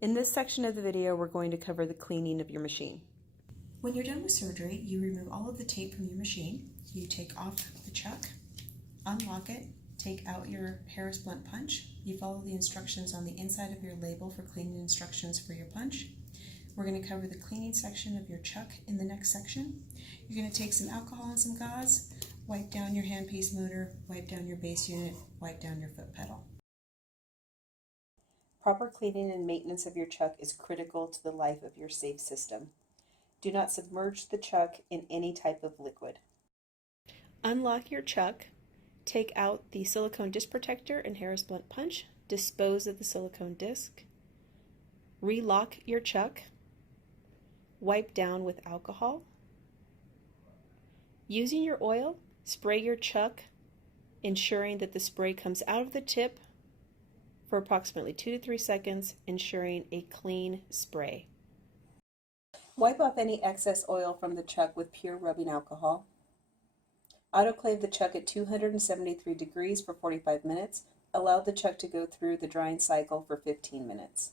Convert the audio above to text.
In this section of the video, we're going to cover the cleaning of your machine. When you're done with surgery, you remove all of the tape from your machine. You take off the chuck, unlock it, take out your Harris blunt punch. You follow the instructions on the inside of your label for cleaning instructions for your punch. We're going to cover the cleaning section of your chuck in the next section. You're going to take some alcohol and some gauze, wipe down your handpiece motor, wipe down your base unit, wipe down your foot pedal. Proper cleaning and maintenance of your chuck is critical to the life of your safe system. Do not submerge the chuck in any type of liquid. Unlock your chuck, take out the silicone disc protector and Harris blunt punch, dispose of the silicone disc, relock your chuck, wipe down with alcohol. Using your oil, spray your chuck, ensuring that the spray comes out of the tip for approximately 2 to 3 seconds, ensuring a clean spray. Wipe off any excess oil from the chuck with pure rubbing alcohol. Autoclave the chuck at 273 degrees for 45 minutes. Allow the chuck to go through the drying cycle for 15 minutes.